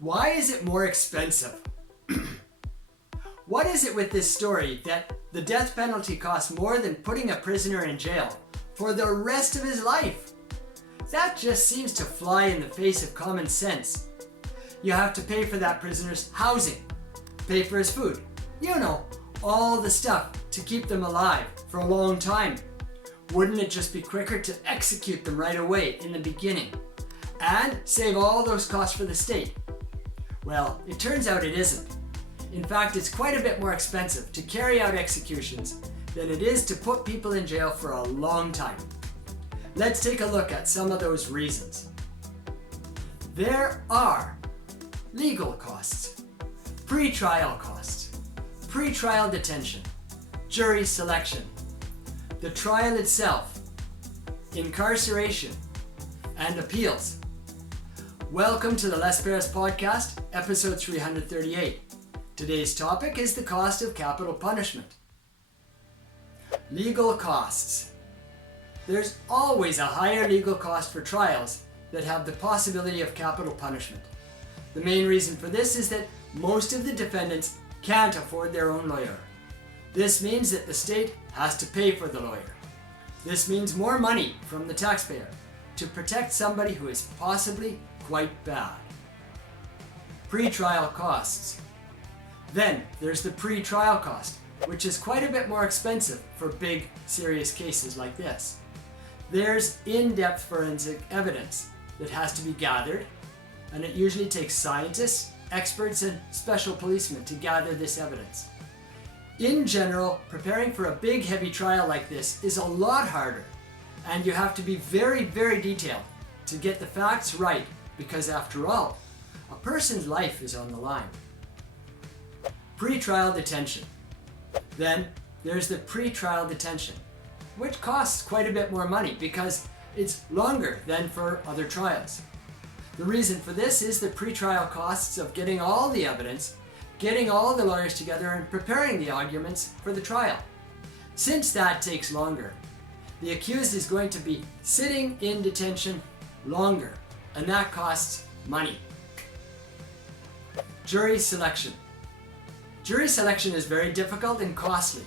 Why is it more expensive? What is it with this story that the death penalty costs more than putting a prisoner in jail for the rest of his life? That just seems to fly in the face of common sense. You have to pay for that prisoner's housing, pay for his food, all the stuff to keep them alive for a long time. Wouldn't it just be quicker to execute them right away in the beginning and save all those costs for the state? Well, it turns out it isn't. In fact, it's quite a bit more expensive to carry out executions than it is to put people in jail for a long time. Let's take a look at some of those reasons. There are legal costs, pre-trial costs, pre-trial detention, jury selection, the trial itself, incarceration, and appeals. Welcome to the Les Perez Podcast, episode 338. Today's topic is the cost of capital punishment. Legal costs. There's always a higher legal cost for trials that have the possibility of capital punishment. The main reason for this is that most of the defendants can't afford their own lawyer. This means that the state has to pay for the lawyer. This means more money from the taxpayer to protect somebody who is possibly quite bad. Pre-trial costs. Then there's the pre-trial cost, which is quite a bit more expensive for big, serious cases like this. There's in-depth forensic evidence that has to be gathered, and it usually takes scientists, experts, and special policemen to gather this evidence. In general, preparing for a big, heavy trial like this is a lot harder, and you have to be very, very detailed to get the facts right, because after all, a person's life is on the line. Pre-trial detention. Then there's the pre-trial detention, which costs quite a bit more money because it's longer than for other trials. The reason for this is the pre-trial costs of getting all the evidence, getting all the lawyers together, and preparing the arguments for the trial. Since that takes longer, the accused is going to be sitting in detention longer, and that costs money. Jury selection. Jury selection is very difficult and costly.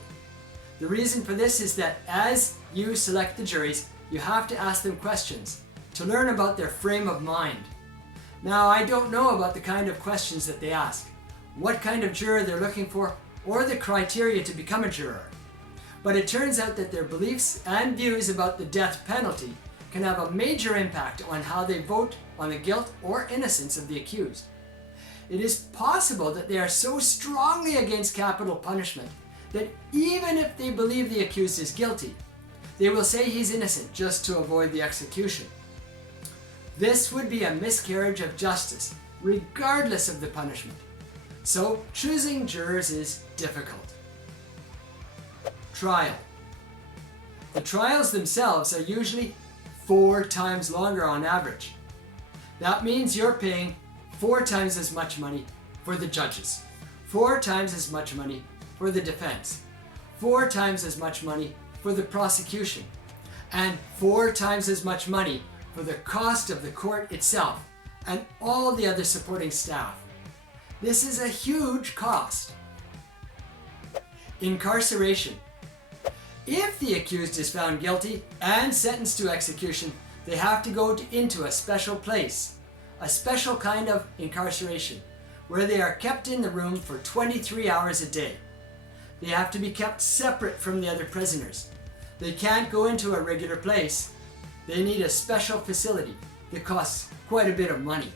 The reason for this is that as you select the juries, you have to ask them questions to learn about their frame of mind. Now, I don't know about the kind of questions that they ask, what kind of juror they're looking for, or the criteria to become a juror. But it turns out that their beliefs and views about the death penalty can have a major impact on how they vote on the guilt or innocence of the accused. It is possible that they are so strongly against capital punishment that even if they believe the accused is guilty, they will say he's innocent just to avoid the execution. This would be a miscarriage of justice, regardless of the punishment. So choosing jurors is difficult. Trial. The trials themselves are usually 4 times longer on average. That means you're paying 4 times as much money for the judges, 4 times as much money for the defense, 4 times as much money for the prosecution, and 4 times as much money for the cost of the court itself and all the other supporting staff. This is a huge cost. Incarceration. If the accused is found guilty and sentenced to execution, they have to go into a special place, a special kind of incarceration, where they are kept in the room for 23 hours a day. They have to be kept separate from the other prisoners. They can't go into a regular place. They need a special facility that costs quite a bit of money.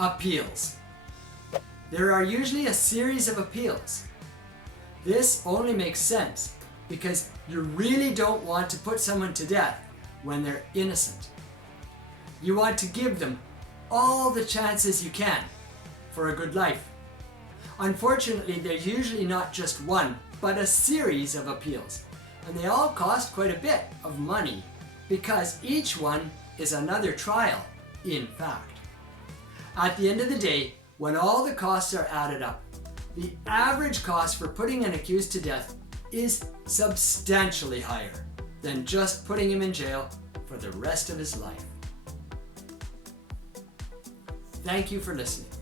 Appeals. There are usually a series of appeals. This only makes sense because you really don't want to put someone to death when they're innocent. You want to give them all the chances you can for a good life. Unfortunately, there's usually not just one, but a series of appeals, and they all cost quite a bit of money because each one is another trial, in fact. At the end of the day, when all the costs are added up, the average cost for putting an accused to death is substantially higher than just putting him in jail for the rest of his life. Thank you for listening.